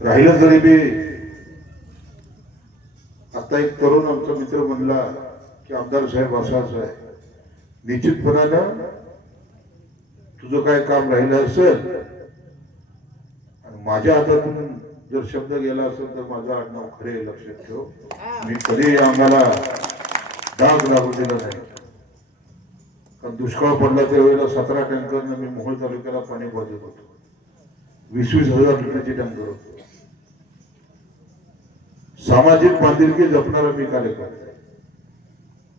राहिलं तरी बी आता एक तरुण आमचा मित्र म्हणला की आमदार साहेब असं आहे, निश्चितपणानं तुझं काय काम राहिलं असेल आणि माझ्या हातातून जर शब्द गेला असेल तर माझं आडनाव खरे लक्षात ठेव. मी कधी आम्हाला डाग लागू दिला नाही. कारण दुष्काळ पडला त्यावेळेला 17 टँकरनं मी मोहोळ तालुक्याला पाणी पोहोचत होतो. 20,000 लिटरची टँकर होतो. सामाजिक बांधिलकी जपणारा मी कार्यकर्ता.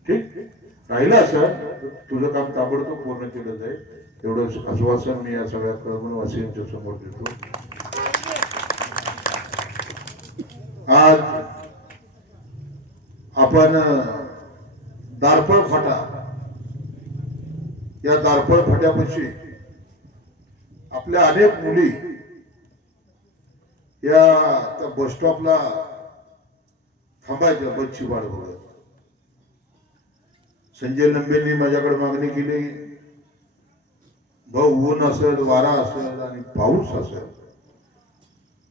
ठीक राहिलं असं तुझं काम ताबडतोब पूर्ण केलं जाईल एवढं आश्वासन मी या सगळ्या कळमनवासियांच्या समोर देतो. आज आपण दारपळ फाटा या दारपळ फाट्यापाशी आपल्या अनेक मुली या त्या बस स्टॉपला थांबायच्या बसची वाट बघत. संजय लंबेंनी माझ्याकडे मागणी केली, भाऊ ऊन असेल, वारा असेल आणि पाऊस असेल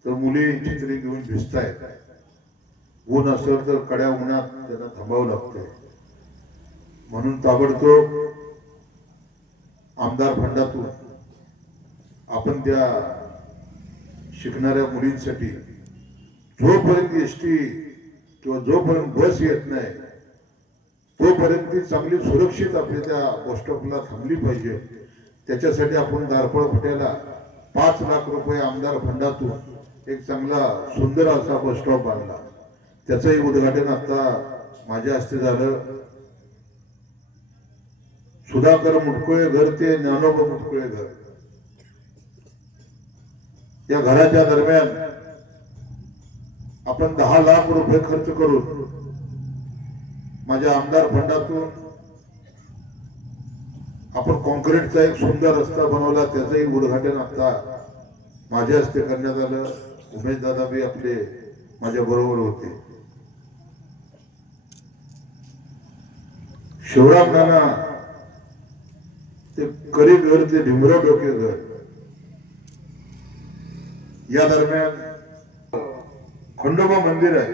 तर मुली छत्री घेऊन भिजतायत. ऊन असेल तर कड्या उन्हात त्यांना थांबावं लागतंय. म्हणून ताबडतोब आमदार फंडातून आपण त्या शिकणाऱ्या मुलींसाठी जोपर्यंत एसटी किंवा जोपर्यंत बस येत नाही तोपर्यंत ती चांगली सुरक्षित आपल्या त्या बस स्टॉपला थांबली पाहिजे. त्याच्यासाठी आपण दारपळ फाट्याला 5 लाख रुपये आमदार फंडातून एक चांगला सुंदर असा बस स्टॉप बांधला. त्याचंही उद्घाटन आता माझ्या हस्ते झालं. सुधाकर मुटकुळे घर ते ज्ञानोबा मुटकुळे घर या घराच्या दरम्यान आपण 10 लाख रुपये खर्च करून माझ्या आमदार फंडातून आपण कॉन्क्रीटचा एक सुंदर रस्ता बनवला. त्याचंही उद्घाटन आता माझ्या हस्ते करण्यात आलं. उमेश दादा बी आपले माझ्या बरोबर होते. शिवराम नाना ते करी घर ते ढिमराव डोके घर या दरम्यान खंडोबा मंदिर आहे.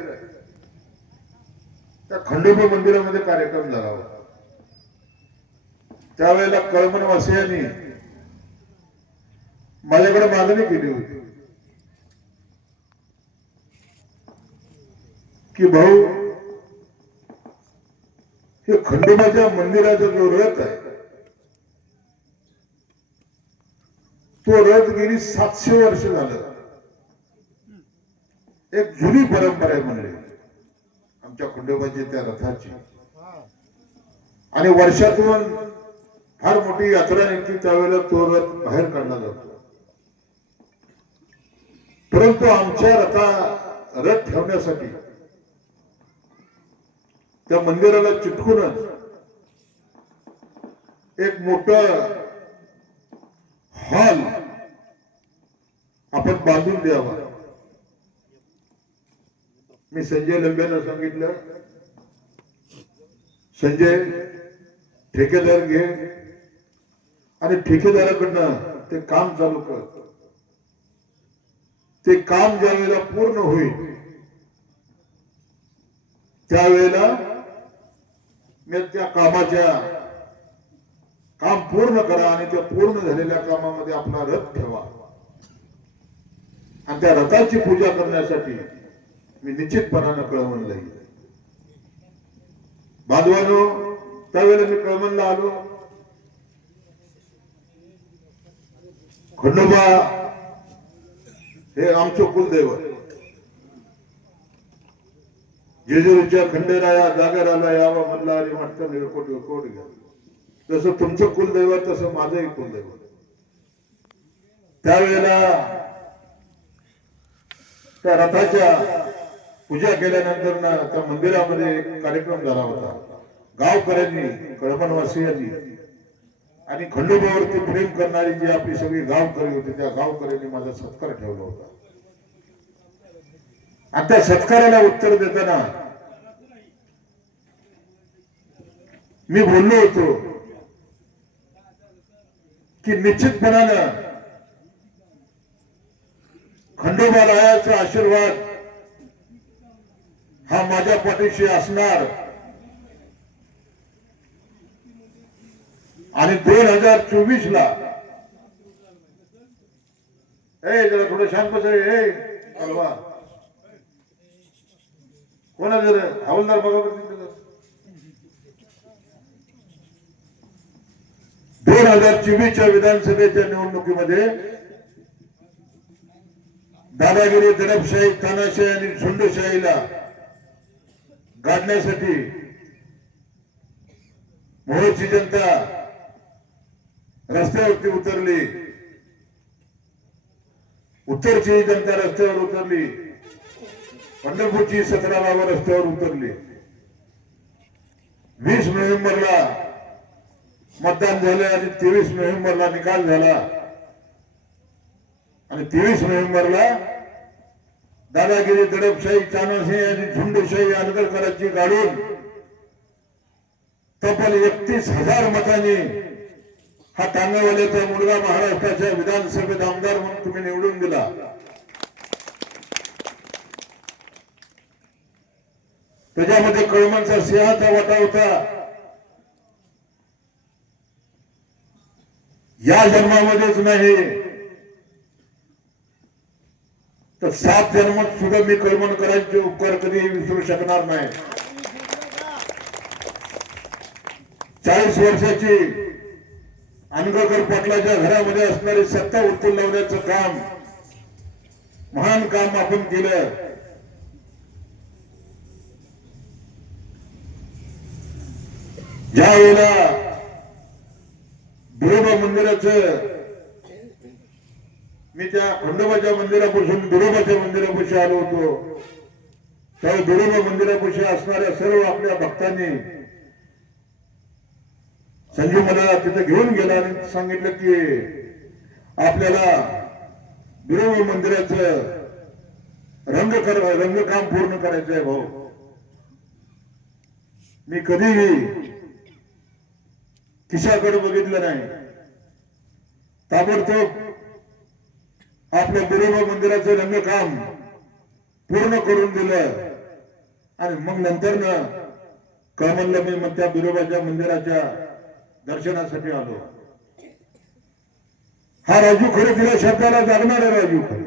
त्या खंडोबा मंदिरामध्ये कार्यक्रम झाला होता. त्यावेळेला कळमनवासियांनी माझ्याकडे मागणी केली होती की भाऊ हे खंडोबाच्या मंदिराचा जो रथ आहे तो रथ गेली 700 वर्ष झालं. एक जुनी परंपरा आहे म्हणले आमच्या खंडोबाची त्या रथाची. आणि वर्षातून फार मोठी यात्रा निघते त्यावेळेला तो रथ बाहेर काढला जातो. परंतु आमच्या रथ ठेवण्यासाठी त्या मंदिराला चिटकूनच एक मोठं हॉल आपण बांधून द्यावा. मी संजय लंबेंना सांगितलं, संजय ठेकेदार घे आणि ठेकेदाराकडनं ते काम चालू कर. ते काम ज्या वेळेला पूर्ण होईल त्यावेळेला मी त्या काम पूर्ण करा आणि त्या पूर्ण झालेल्या कामामध्ये आपला रथ ठेवा. आणि त्या रथाची पूजा करण्यासाठी मी निश्चितपणानं कळवणला येईल. बांधवानो त्यावेळेला मी कळवणला आलो. खंडोबा हे आमचं कुलदैवत. जेजुरीच्या खंडेराया जागराला यावं म्हणला आणि वाटतं निळकोट विळकोट घ्या. जसं तुमचं कुलदैवत तसं माझंही कुलदैवत. त्यावेळेला त्या रथाच्या पूजा केल्यानंतर ना त्या मंदिरामध्ये एक कार्यक्रम झाला होता. गावकऱ्यांनी कळमनवासियांनी आणि खंडोबावरती प्रेम करणारी जी आपली सगळी गावकरी होती त्या गावकऱ्यांनी माझा सत्कार ठेवला होता. आणि त्या सत्काराला उत्तर देताना मी बोललो होतो की निश्चितपणानं खंडोबारायाचा आशीर्वाद हा माझ्या पाठीशी असणार आणि 2024 ला जरा थोडं शांत बस रे हलवा कोणा जर हवालदार बघा 2024च्या विधानसभेच्या निवडणुकीमध्ये दादागिरी, दडपशाही, तानाशाही आणि झुंडशाहीला गाडण्यासाठी मोहोळची जनता रस्त्यावरती उतरली, उत्तरची जनता रस्त्यावर उतरली, पंढरपूरची 17 गावं रस्त्यावर उतरली. 20 नोव्हेंबरला मतदान झालं आणि 23 नोव्हेंबरला निकाल झाला आणि 23 नोव्हेंबरला दादागिरी, दडपशाही, तानाशाही आणि झुंडशाही आंदोलकरांची गाडून तब्बल 31,000 मतांनी हा तांगावाल्याचा मुलगा महाराष्ट्राच्या विधानसभेत आमदार म्हणून तुम्ही निवडून दिला. त्याच्यामध्ये कळमणचा सिंहाचा वाटा होता. या जन्मामध्येच नाही तर 7 जन्मात सुद्धा मी कळमण करायचे उपकार कधी विसरू शकणार नाही. 40 वर्षाची अनगरकर पाटलाच्या घरामध्ये असणारी सत्ता उचलून लावण्याचं काम, महान काम आपण केलं. ज्या वेळेला बिरोबा मंदिराचं मी त्या खंडोबाच्या मंदिरापासून बिरोबाच्या मंदिरापाशी आलो होतो, त्यावेळी बिरोबा मंदिरापाशी असणाऱ्या सर्व आपल्या भक्तांनी संजू मला तिथे घेऊन गेला आणि सांगितलं की आपल्याला बिरोबा मंदिराचं रंगकाम पूर्ण करायचं आहे भाऊ. मी कधीही खिशाकडे बघितलं नाही. ताबडतोब आपल्या बिरोबा मंदिराचं रंगकाम पूर्ण करून दिलं आणि मग नंतर ना कळमणला मी त्या बिरोबाच्या मंदिराच्या दर्शनासाठी आलो. हा राजू खरे तिला शब्दाला जागणारा राजू खरे.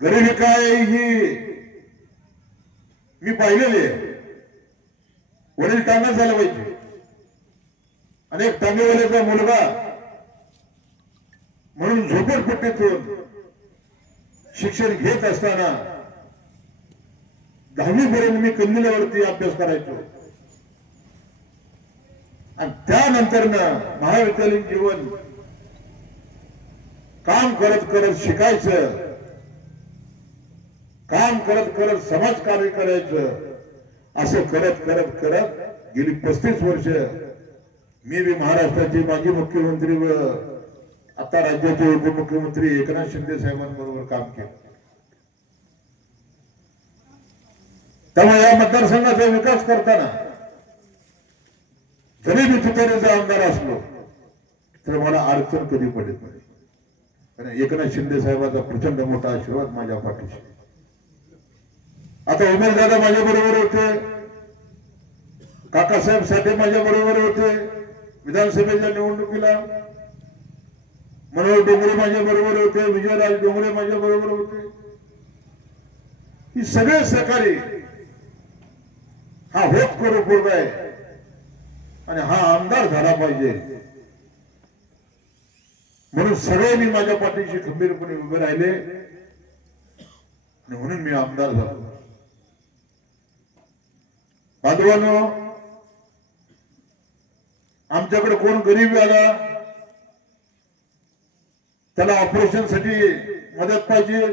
गरिबी काय ही मी पाहिलेली आहे. वडील टांगा झाला पाहिजे आणि एक टांगेवाल्याचा मुलगा म्हणून झोपडपट्टीतून शिक्षण घेत असताना 10वी पर्यंत मी कंदिलावरती अभ्यास करायचो आणि त्यानंतर महाविद्यालयीन जीवन काम करत करत शिकायचं, काम करत करत समाज कार्य करायचं. असं करत करत करत गेली 35 वर्ष मी बी महाराष्ट्राचे माजी मुख्यमंत्री व आता राज्याचे उपमुख्यमंत्री एकनाथ शिंदे साहेबांबरोबर काम केलं. त्यामुळे या मतदारसंघाचा विकास करताना जरी मी तुतारीचा आमदार असलो तर मला अडचण कधी पडत नाही. कारण एकनाथ शिंदे साहेबांचा प्रचंड मोठा आशीर्वाद माझ्या पाठीशी. आता उमेश दादा माझ्या बरोबर होते, काकासाहेब साठे माझ्या बरोबर होते विधानसभेच्या निवडणुकीला, मनोहर डोंगरे माझ्या बरोबर होते, विजयराज डोंगरे माझ्या बरोबर होते. ही सगळे सहकारी हा होत करू पोरगा आहे आणि हा आमदार झाला पाहिजे म्हणून सगळ्यांनी माझ्या पाठीशी खंबीरपणे उभे राहिले आणि म्हणून मी आमदार झालो. बांधवांनो, आमच्याकडे कोण गरीब आला त्याला ऑपरेशन साठी मदत पाहिजे,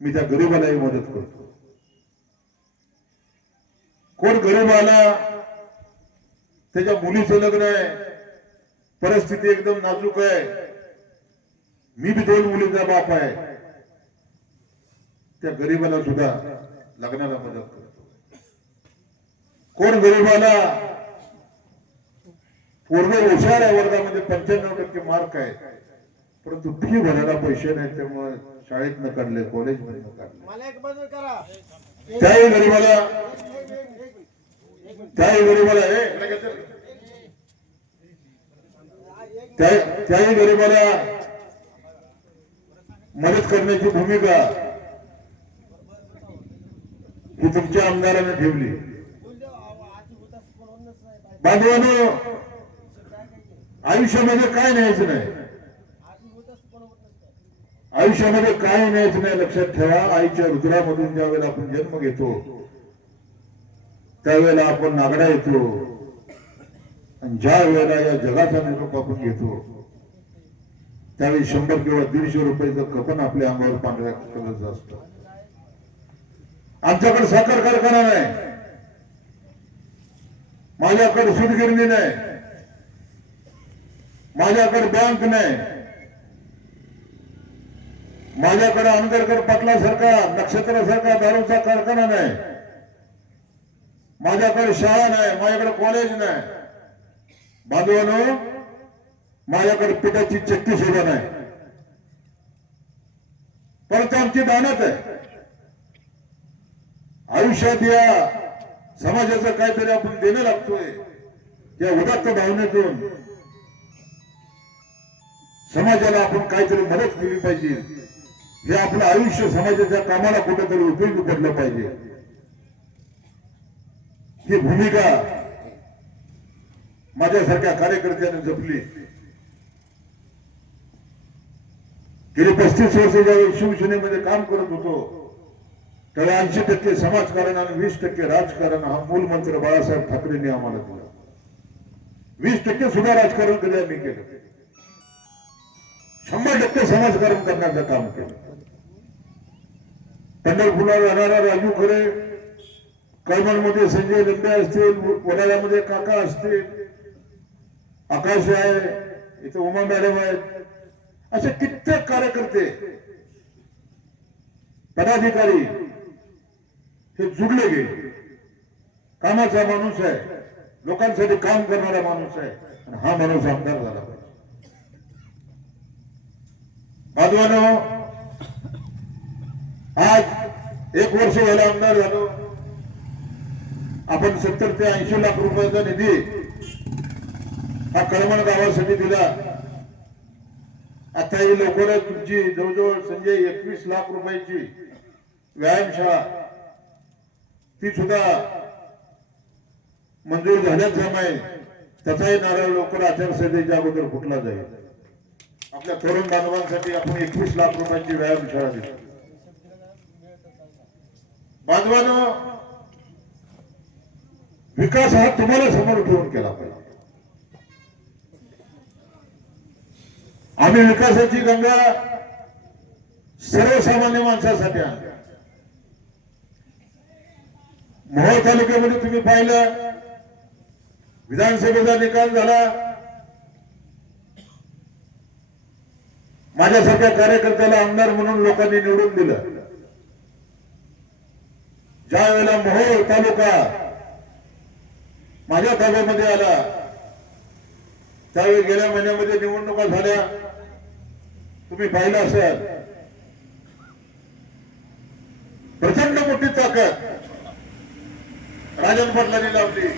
मी त्या गरीबालाही मदत करतो. कोण गरीब आला त्याच्या मुलीचं लग्न आहे, परिस्थिती एकदम नाजूक आहे, मी बी 2 मुलीचा बाप आहे, त्या गरीबाला सुद्धा लग्नाला मदत करतो. कोण गरीबाला पोरग हुशार आहे, वर्गामध्ये 95% मार्क आहे, परंतु फी भरायला पैसे नाही, त्यामुळे शाळेतनं काढले, कॉलेजमधनं काढले. मला एक बदल करा. त्याही गरीबाला त्याही गरीबाला मदत करण्याची भूमिका ही तुमच्या आमदाराने ठेवली. बांधवांनो, आयुष्यामध्ये काय न्यायचं नाही, आयुष्यामध्ये काय न्यायचं नाही लक्षात ठेवा. आईच्या रुद्रामधून ज्या वेळेला आपण जन्म घेतो त्यावेळेला आपण नागडा येतो, आणि ज्या वेळेला या जगाचा निरोप आपण घेतो त्यावेळी 100 किंवा 150 रुपयाचं कपन आपल्या अंगावर पांढऱ्या कलरचं असतं. आमच्याकडे साखर कारखाना नाही, माझ्याकडे सूतगिरणी नाही, माझ्याकडे बँक नाही, माझ्याकडे आंबेडकर पाटलासारखा नक्षत्रासारखा दारूचा कारखाना नाही, माझ्याकडे शाळा नाही, माझ्याकडे कॉलेज नाही. बांधवांनो, माझ्याकडे पिठाची चक्की सुद्धा नाही, परंतु आमची दानत आहे. आयुष्यात या समाजाचं काहीतरी आपण देणं लागतोय, त्या उदात्त भावनेतून समाजाला आपण काहीतरी मदत केली पाहिजे. हे आपलं आयुष्य समाजाच्या कामाला कुठेतरी उपयोगी पडलं पाहिजे, ही भूमिका माझ्यासारख्या कार्यकर्त्याने जपली. गेली 35 वर्ष ज्यावेळी शिवसेनेमध्ये काम करत होतो त्यावेळी 80% समाजकारण आणि 20% राजकारण हा मूल मंत्र बाळासाहेब ठाकरेंनी आम्हाला दिला. 20% सुद्धा राजकारण कधी आम्ही केलं, 100% समाजकारण करण्याचं काम केलं. पंढरपूरला राहणारा राजू खरे, कळमणमध्ये संजय लंबे असतील, वडाळ्यामध्ये काका असतील, आकाश आहे, इथे उमा मॅडम आहेत, असे कित्येक कार्यकर्ते पदाधिकारी हे जुडले गेले. कामाचा माणूस आहे, लोकांसाठी काम करणारा माणूस आहे, आणि हा माणूस आमदार झाला पाहिजे. बांधवांनो, आज 1 वर्ष झालं आमदार झालो. आपण 70 ते 80 लाख रुपयाचा निधी हा कळमण गावासाठी दिला. आता ही लवकरच तुमची जवळजवळ संजय 21 लाख रुपयाची व्यायामशाळा ती सुद्धा मंजूर झाल्याचा आहे. त्याचाही नारळ लवकर आचारसंहितेच्या अगोदर फुटला जाईल. आपल्या तरुण बांधवांसाठी आपण 21 लाख रुपयांची व्यायामशाळा दिली. बांधवांनो, विकास हा तुम्हाला समोर ठेवून केला पाहिजे. आम्ही विकासाची गंगा सर्वसामान्य माणसासाठी आणली. मोहोळ तालुक्यामध्ये तुम्ही पाहिलं, विधानसभेचा निकाल झाला. माझ्यासारख्या कार्यकर्त्याला आमदार म्हणून लोकांनी निवडून दिलं. ज्या वेळेला मोहोळ तालुका माझ्या ताब्यामध्ये आला त्यावेळी गेल्या महिन्यामध्ये निवडणुका झाल्या, तुम्ही पाहिलं असेल. प्रचंड मोठी ताकद राजन पाटलांनी लावली,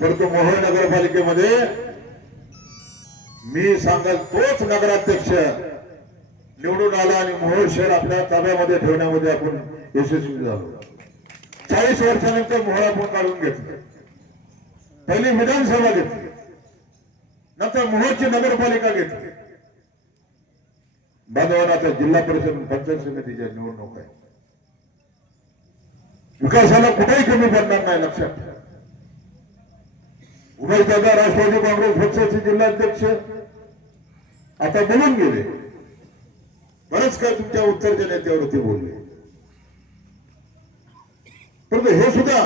परंतु मोहोळ नगरपालिकेमध्ये मी सांगाल तोच नगराध्यक्ष निवडून आला आणि मोहोळ शहर आपल्या ताब्यामध्ये ठेवण्यामध्ये आपण यशस्वी झालो. 40 वर्षानंतर मोहोळ आपण काढून घेतलं. पहिली विधानसभा घेतली, नंतर मोहोळची नगरपालिका घेतली. बांधवांना जिल्हा परिषद पंचायत समितीच्या निवडणूक आहे. विकासाला कुठेही कमी पडणार नाही, लक्षात ठेवा. उमेशदादा राष्ट्रवादी काँग्रेस पक्षाचे जिल्हाध्यक्ष आता बोलून गेले. बरंच काय तुमच्या उत्तरच्या नेत्यावरती बोलले, परंतु हे सुद्धा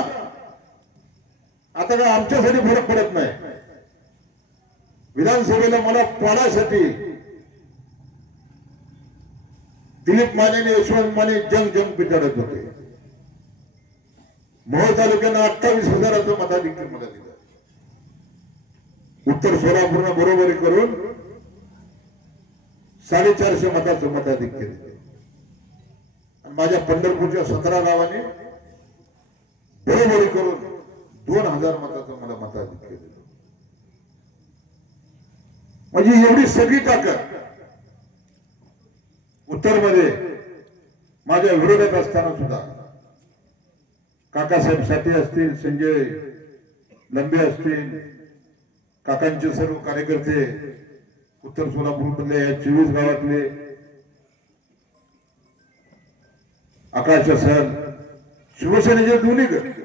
आता काय आमच्यासाठी फरक पडत नाही. विधानसभेला मला पाडासाठी दिलीप माने आणि यशवंत माने जंग पिटाळत होते. मोहोळ तालुक्यानं 28,000चं मताधिक्य मला दिलं. उत्तर सोलापूरनं बरोबरी करून 450 मताचं मताधिक्य दिले आणि माझ्या पंढरपूरच्या 17 गावाने बरोबरी करून 2000 मताचं मला मताधिक्य दिलं. म्हणजे एवढी सगळी ताकद उत्तरमध्ये माझ्या विरोधात असताना सुद्धा काकासाहेब साठे असतील, संजय लंबे असतील, काकांचे सर्व कार्यकर्ते उत्तर सोलापूर मधल्या या 24 गावातले, आकाश सर, शिवसेनेचे दोन्ही गट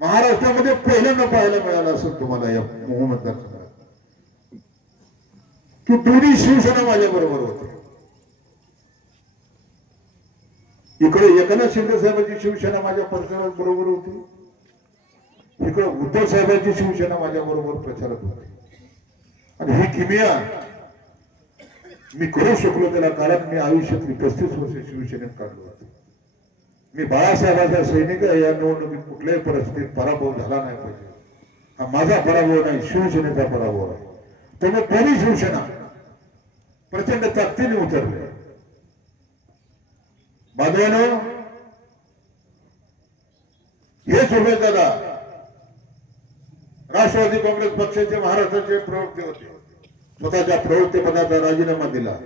महाराष्ट्रामध्ये पहिल्यांदा पाहायला मिळालं असेल तुम्हाला या मतदारसंघात की दोन्ही शिवसेना माझ्या बरोबर होते. इकडे एकनाथ शिंदे साहेबांची शिवसेना माझ्या प्रचारात बरोबर होती, इकडे उद्धव साहेबांची शिवसेना माझ्या बरोबर प्रचारात होती. आणि ही किमिया मी करू शकलो त्याला कारण मी आयुष्यातली 35 वर्ष शिवसेनेत काढलो होतो. मी बाळासाहेबांचा सैनिक आहे. या निवडणुकीत कुठल्याही परिस्थितीत पराभव झाला नाही पाहिजे. हा माझा पराभव नाही, शिवसेनेचा पराभव आहे. त्यामुळे दोन्ही शिवसेना प्रचंड ताकदीने उतरले. बांधवांनो, हेच उमेदवार राष्ट्रवादी काँग्रेस पक्षाचे महाराष्ट्राचे प्रवक्ते होते. स्वतःच्या प्रवक्तेपदाचा राजीनामा दिला,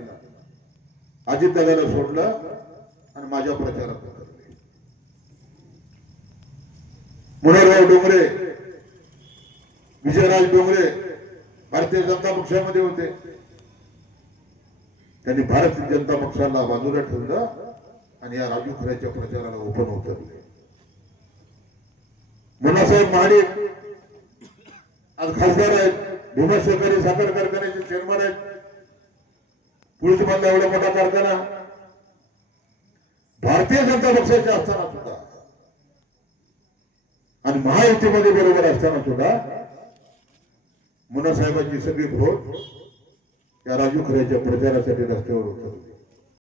अजितदादाला सोडलं आणि माझ्या प्रचारात उतरले. मुनरराव डोंगरे, विजयराज डोंगरे भारतीय जनता पक्षामध्ये होते. त्यांनी भारतीय जनता पक्षाला बाजूला ठेवलं आणि या राजू खऱ्याच्या प्रचाराला ओपन उतरले. मुन्नासाहेब महाडिक आज खासदार आहेत, भीमा सहकारी साखर कारखान्याचे चेअरमन आहेत. पुढे मधला एवढा मोठा कारखाना भारतीय जनता पक्षाचे असताना सुद्धा आणि महायुतीमध्ये बरोबर असताना सुद्धा मुन्नासाहेबांची सगळी भोट या राजू खऱ्याच्या प्रचारासाठी रस्त्यावर उतरली.